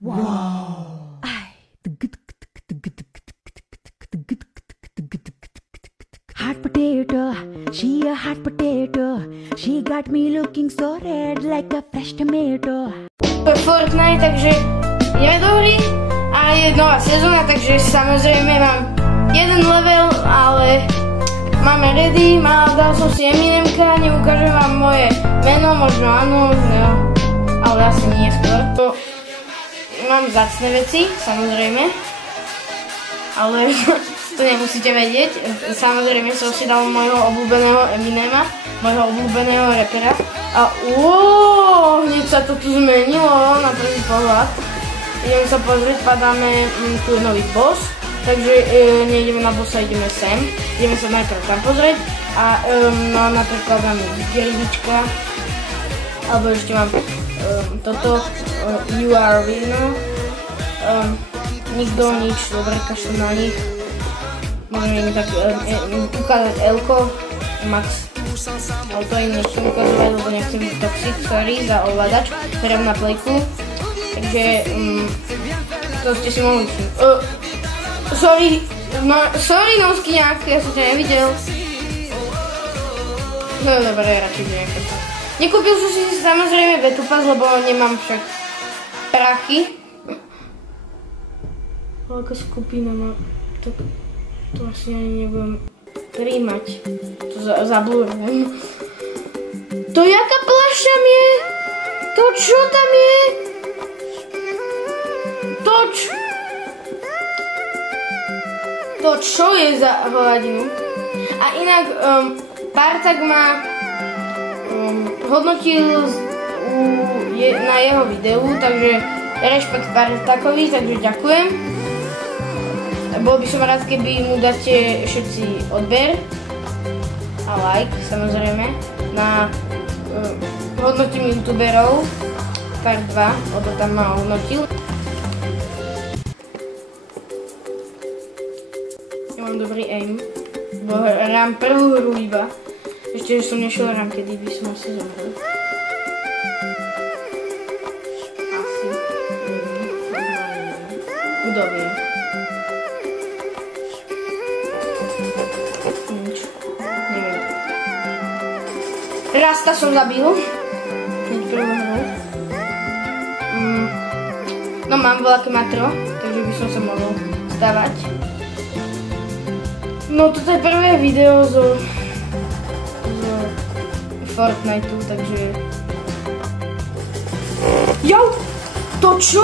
Wow. Hot potato, she a hot potato. She got me looking so red like a fresh tomato. Fortnite, takže ideme do hry a je nová sezóna, takže samozrejme mám jeden level, ale máme ready, dal som si Eminemka, neukážem vám moje meno, možno áno, no, ale asi nie skôr. Mám vzácne veci, samozrejme, ale to nemusíte vedieť. Samozrejme som si dal môjho obľúbeného Eminema, môjho obľúbeného rapera. A hneď sa to tu zmenilo na prvý pohľad. Ideme sa pozrieť, padáme, tu je nový boss, takže nejdeme na bossa, ideme sem. Ideme sa najprv tam pozrieť a no napríklad mám geribička, alebo ešte mám toto, you are winner, nikto, nič, dobre, kašľam na nich. Môžeme im tak ukázať Elko, Max, ale to im nechcem ukazovať, lebo nechcem byť toxic, sorry za ovládač, hrám na plejku, takže to ste si mohli sorry Noskyňák, ja som ťa nevidel. No dobre, radšej budem kecať. Nekúpil som si samozrejme Betupas, lebo nemám však prachy. Aká skupina má, tak to asi ani nebudem príjmať. To zablurujem. To jaká plášťa je? To čo tam je? To čo je za hladinu? A inak Partak ma hodnotil na jeho videu, takže rešpekt Partakovi, takže ďakujem. Bol by som rád, keby mu dáte všetci odber a like, samozrejme, na hodnotím youtuberov Part 2, lebo tam ma hodnotil. Ja mám dobrý aim, bo hrám prvú hru iba. Ešte, že som nešiel hrám, kedy by som asi zomrel. Asi. Kto vie? Nič. Neviem. Rasta som zabil. Hneď prvú hru. No mám veľké matro, takže by som sa mohol stávať. No toto je prvé video zo Fortniteu, takže... Jo! To čo?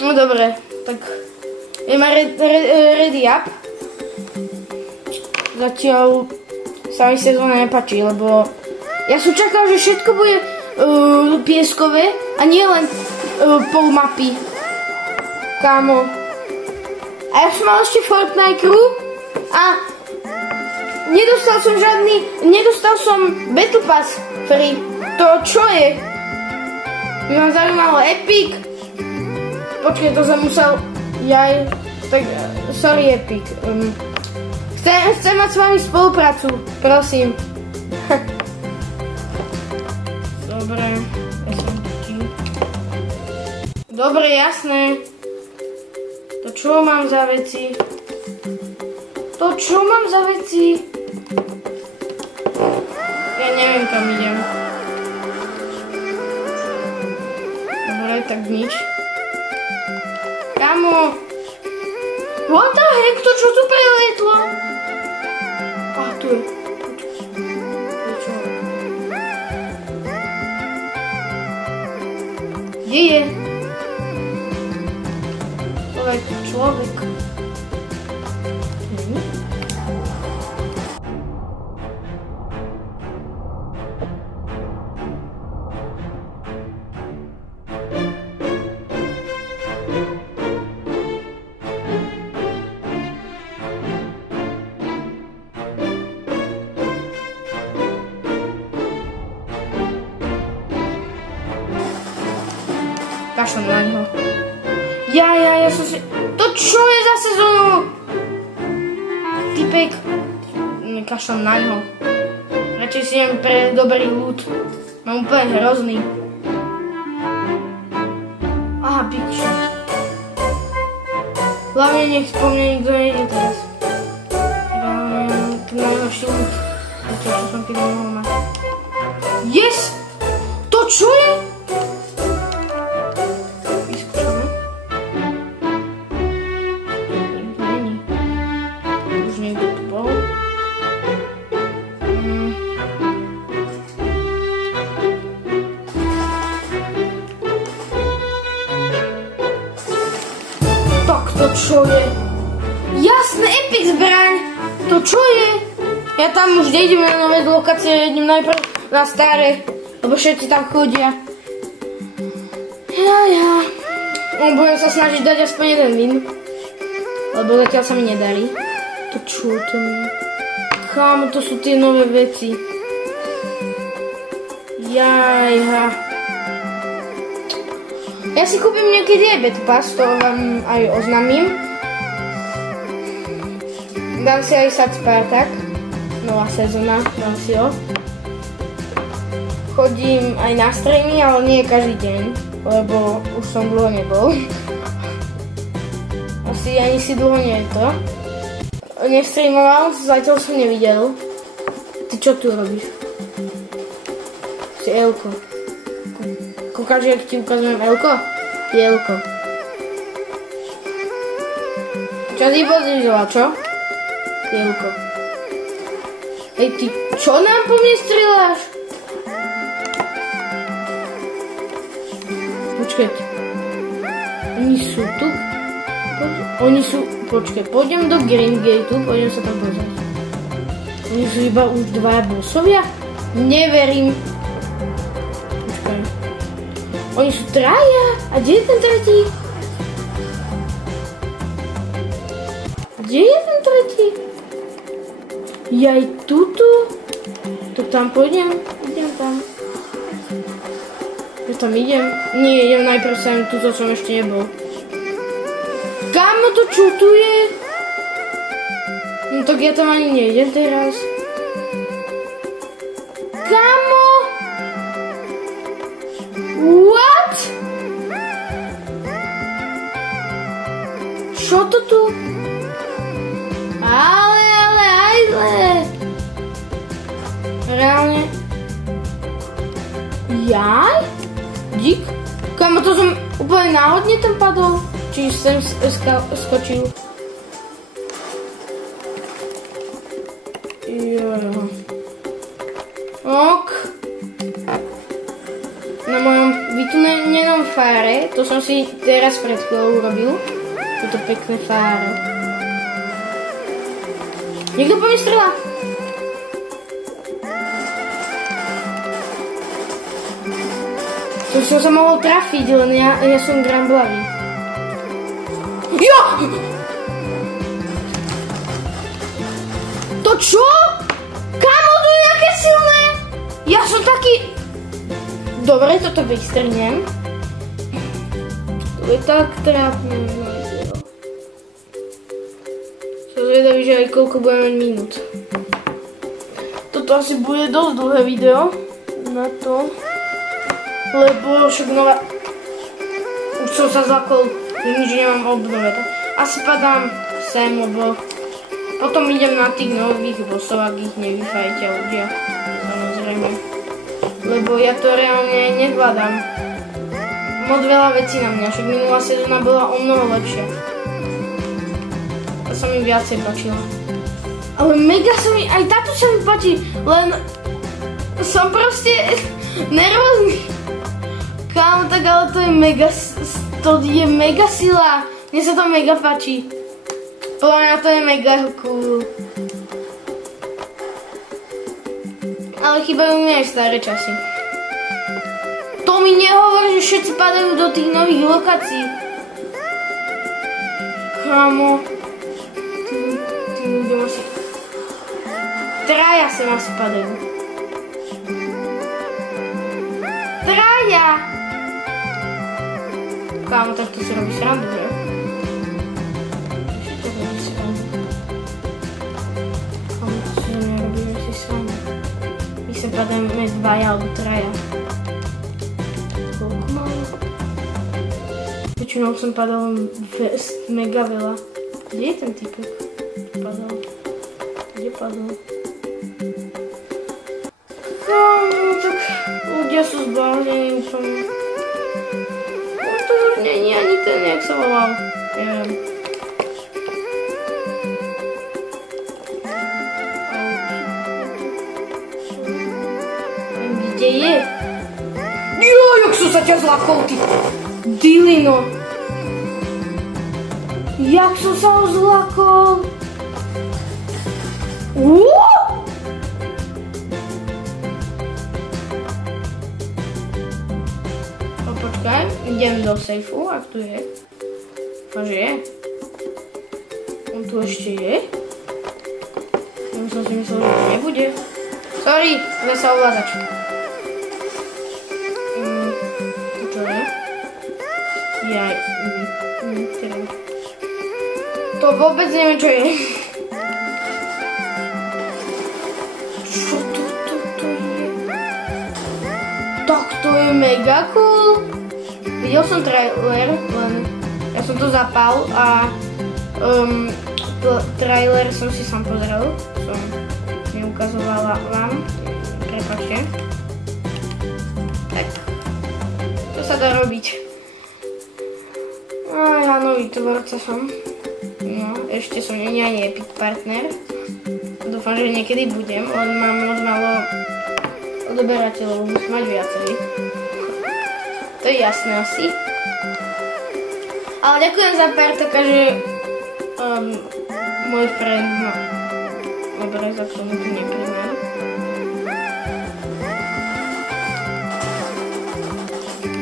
No dobre, tak... Je ma ready up. Zatiaľ sa mi sezóna nepáči, lebo... Ja som čakal, že všetko bude pieskové a nie len pol mapy. Kámo. A ja som mal ešte Fortnite crew a nedostal som Battle Pass free. To čo je? By ma zaujímalo Epic. Počkej, to som musel... Tak, sorry Epic. Chcem mať s vami spoluprácu, prosím. Dobre, ja som taký. Dobre, jasné. To čo mám za veci? Ja neviem, kam idem. Dobre, tak nič. Kamo! What the heck, to čo tu prelietlo? Tu je. Kde je? Človek. Kašľam na ňo. Ja som si... To čo je za sezónu? Typek. Kašľam na ňo. Radšej si idem pre dobrý loot. Mám úplne hrozný. Aha, pikšo. Hlavne nech po mne nikto nejde teraz. Reálne, ten najhorší ľud. To čo som kedy mohol mať. Yes! To čo je? Vyskúšame. Nikto není. Už niekto tu bol. Tak to čo je? Jasné, epic zbraň! To čo je? Ja tam už nejdem na nové lokácie, idem najprv na staré, lebo všetci tam chodia. Ja. Budem sa snažiť dať aspoň jeden win, lebo zatiaľ sa mi nedarí. To čo to je? Kámo, to sú tie nové veci. Jajha. Ja si kúpim niekedy aj Battle Pass, to vám aj oznámim. Dám si aj Sad Spartak, nová sezóna, dám si ho. Chodím aj na streamy, ale nie každý deň, lebo už som dlho nebol. Asi ani si dlho nie je to. Nestreamoval, zatiaľ som nevidel. Ty čo tu robíš? Si Elko. Kúkaš, jak ti ukazujem Elko? Je Elko. Čo si pozriežila, čo? Je Elko. Ej, ty, čo nám po mne strieľaš? Počkaj. Oni sú tu? Oni sú... Počkaj, pôjdem do Green Gateu, pôjdem sa tam pozrieť. Oni sú iba už dvaja bossovia? Neverím. Počkaj. Oni sú traja? A kde je ten tretí? Kde je ten tretí? Jaj, tuto? Tak tam pôjdem? Idem tam. Ja tam idem? Nie, idem najprv sem, tuto som ešte nebol. Kámo, to čo tu je? No tak ja tam ani nejdem teraz. Kámo! What? Čo to tu? Ale. Reálne. Jaj? Dík? Kámo, to som úplne náhodne tam padol? Či sem skočil? Jo. Ok. Na mojom vytunenom fáre, to som si teraz pred chvíľou urobil. Toto pekné fáro. Niekto po mne strelá. To som sa mohol trafiť, len ja som gramblavý. Jo! To čo? Kámo, to je nejaké silné? Ja som taký... Dobre, toto vystrnem. To je tak trápne. Som zvedavý, že aj koľko budeme mať minút. Toto asi bude dosť dlhé video na to. Lebo však nová... Už som sa zlakol, nič nemám obnové. Asi padám sem, lebo potom idem na tých nových bossov, ak ich nevyfajte ľudia. Samozrejme. Lebo ja to reálne nezvládam. Moc veľa vecí na mňa, však minulá sezóna bola o mnoho lepšia. To sa mi viacej páčila. Ale mega sa mi, aj táto sa mi páči, len som proste nervózny. Kámo, tak ale to je mega sila. Mne sa to mega páči. Podľa mňa to je mega cool. Ale chýbajú mi aj staré časy. To mi nehovor, že všetci padajú do tých nových lokácií. Kámo. Tí ľudia asi... Traja sem asi padajú. Traja! Kámo, tak to si robí srandu, že? Sem padame dvaja alebo traja. Koľko mám? väčšinou som padal mega veľa. Kde je ten typek? Padal. Kde padal? No, tak ľudia sú zbláznení úplne. No to už není ani ten, jak sa volal. Neviem. Kde je? Jo, jak som sa ťa zlakol, ty dilino. Jak som sa ho zlakol. No počkaj, idem do sejfu, ak tu je. Fáže je? On tu ešte je? Ja som si myslel, že to nebude. Sorry, sa ovládač. Čo je? Jaj. To vôbec neviem, čo je. Čo to je? Tak to je mega cool. Videl som trailer, len ja som to zapal a trailer som si sám pozrel. Som neukazovala vám. Prepáčte. Tak. To sa dá robiť. A ja nový tvorca som. No, ešte som nie ani Epic partner. Dúfam, že niekedy budem, len mám moc málo odoberateľov, musím mať viacej. To je jasné asi. Ale ďakujem za pár taká, že môj friend má. Dobre, za to mu tu nepríjmem.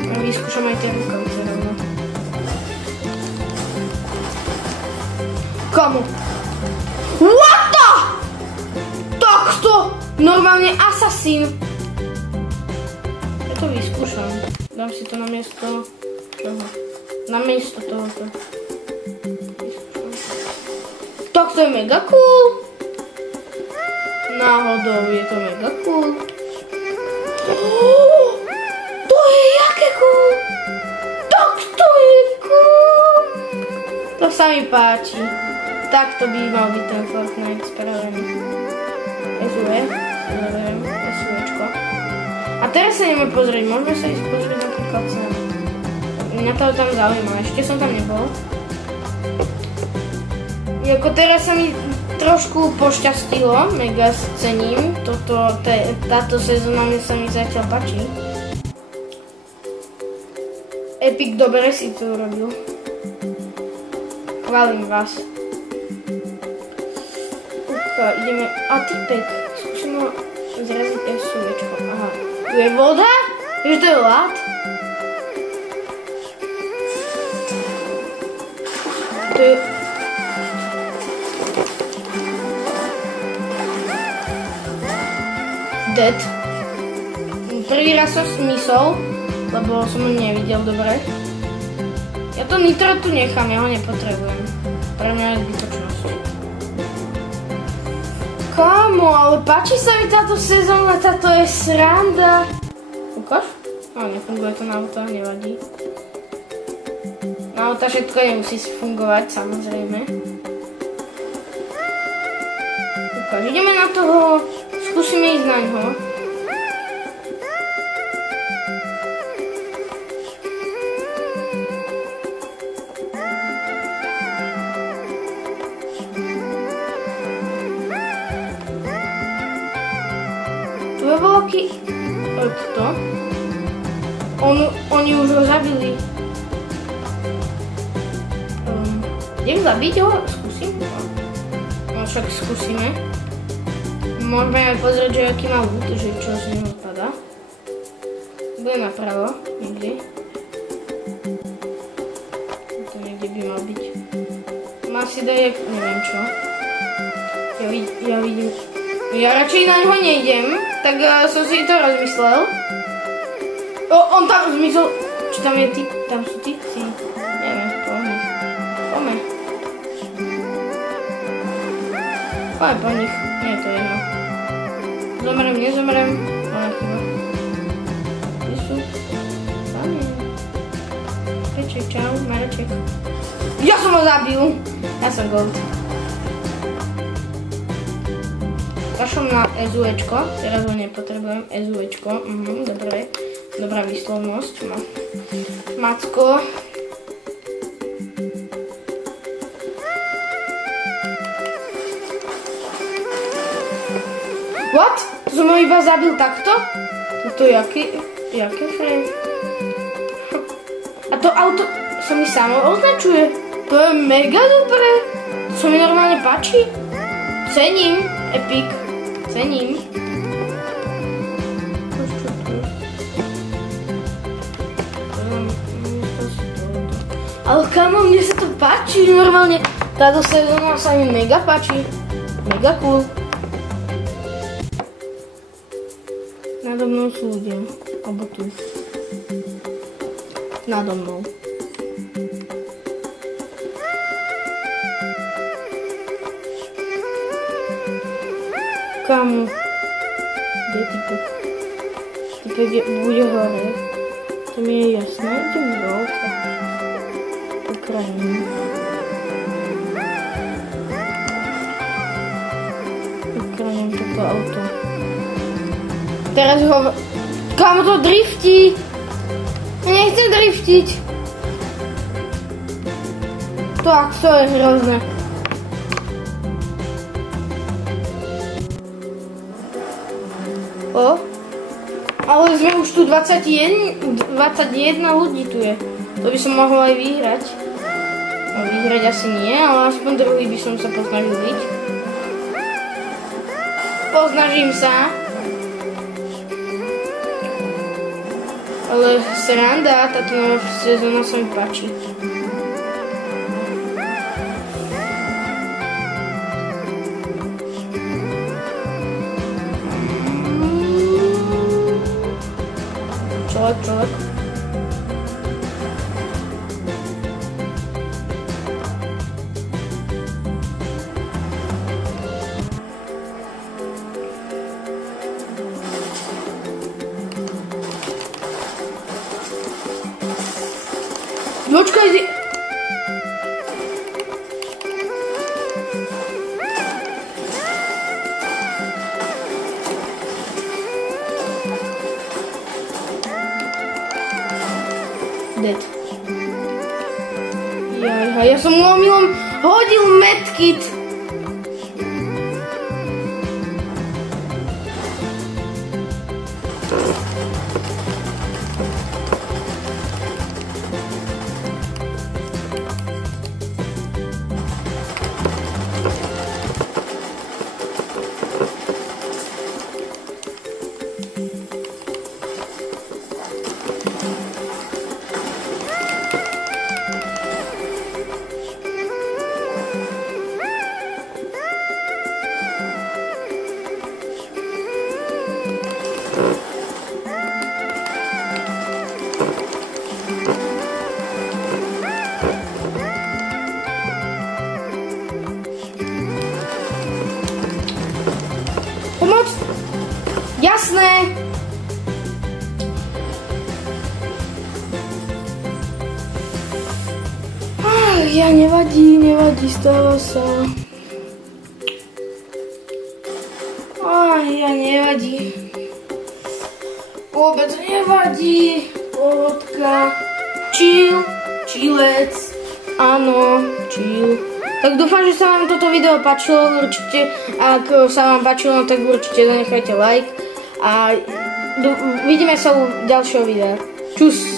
A vyskúšam aj tie rukavce rovno. Komu? What the? Takto! Normálne asasín. Ja to vyskúšam. Dám si to na miesto čoho? Na miesto tohoto. Tak to je mega cool. Náhodou je to mega cool. To je jaké cool. Tak to je cool. To sa mi páči. Takto by mal byť ten Fortnite spravený. SUE, SUEčko. A teraz sa ideme pozrieť, môžeme sa ísť pozrieť napríklad sem. Mňa to tam zaujíma, ešte som tam nebol. Jako teraz sa mi trošku pošťastilo, mega cením. Táto sezóna sa mi zatiaľ páči. Epic dobre si to urobil. Chválim vás. Ideme, a typek, skúsim ho zraziť SUVčko, aha, tu je voda? Že to je ľad? To je... Dead. Prvý raz som smysol, lebo som ho nevidel dobre. Ja to nitro tu nechám, ja ho nepotrebujem. Pre mňa je zbytočnosť. Kámo, ale páči sa mi táto sezóna, táto je sranda. Ukáž? No, nefunguje to na auta, nevadí. Na auta všetko nemusí fungovať, samozrejme. Ukáž, ideme na toho, skúsime ísť na ňo. Tu je veľký... Kto? Oni už ho zabili. Idem zabiť ho? Skúsim? No však skúsime. Môžeme aj pozrieť, že aký má loot, že čo z neho odpadá. Bude napravo, niekde. To niekde by mal byť. Má si dať, neviem čo. Ja vidím... Ja radšej na ňo nejdem, tak som si to rozmyslel. On tam zmizol. Či tam je typ? Tam sú typci. Neviem, poďme. Poďme po nich. Nie je to jedno. Zomrem, nezomrem. Ale chyba. Kde sú? Tam je. Keď Mareček, čau, Mareček. Ja som ho zabil. Ja som gold. Kašlom na SUEčko, teraz ho nepotrebujem, SUEčko, dobre, dobrá výslovnosť, Macko. What? To som ho iba zabil takto? Toto je jaké frame? A to auto sa mi samo označuje, to je mega dobré, to sa mi normálne páči, cením, epic. Cením. Ale kamo, mne sa to páči, normálne. Táto sezóna sa mi mega páči. Mega cool. Nado mnou sú ľudia. Alebo tu. Nado mnou. Kamo? Kde je typek? Typek bude hore. To mi je jasné, idem dole. Po krajine. Ukrajím toto auto. Teraz ho... Kamo, to driftí! Ja nechcem driftiť. To je hrozné. Ale sme už tu 21 ľudí tu je. To by som mohol aj vyhrať. No vyhrať asi nie, ale aspoň druhý by som sa posnažil byť. Posnažím sa. Ale sranda, táto nová sezóna sa mi páči. Človek. Počkaj, dead. Jajha, ja som mu omylom hodil medkit. Pomoc! Jasné! Ja nevadí, stáva sa. Ja nevadí. Vôbec nevadí. Pohodka. Chillec. Áno, chill. Tak dúfam, že sa vám toto video páčilo, určite, ak sa vám páčilo, tak určite zanechajte like a vidíme sa u ďalšieho videa. Čus!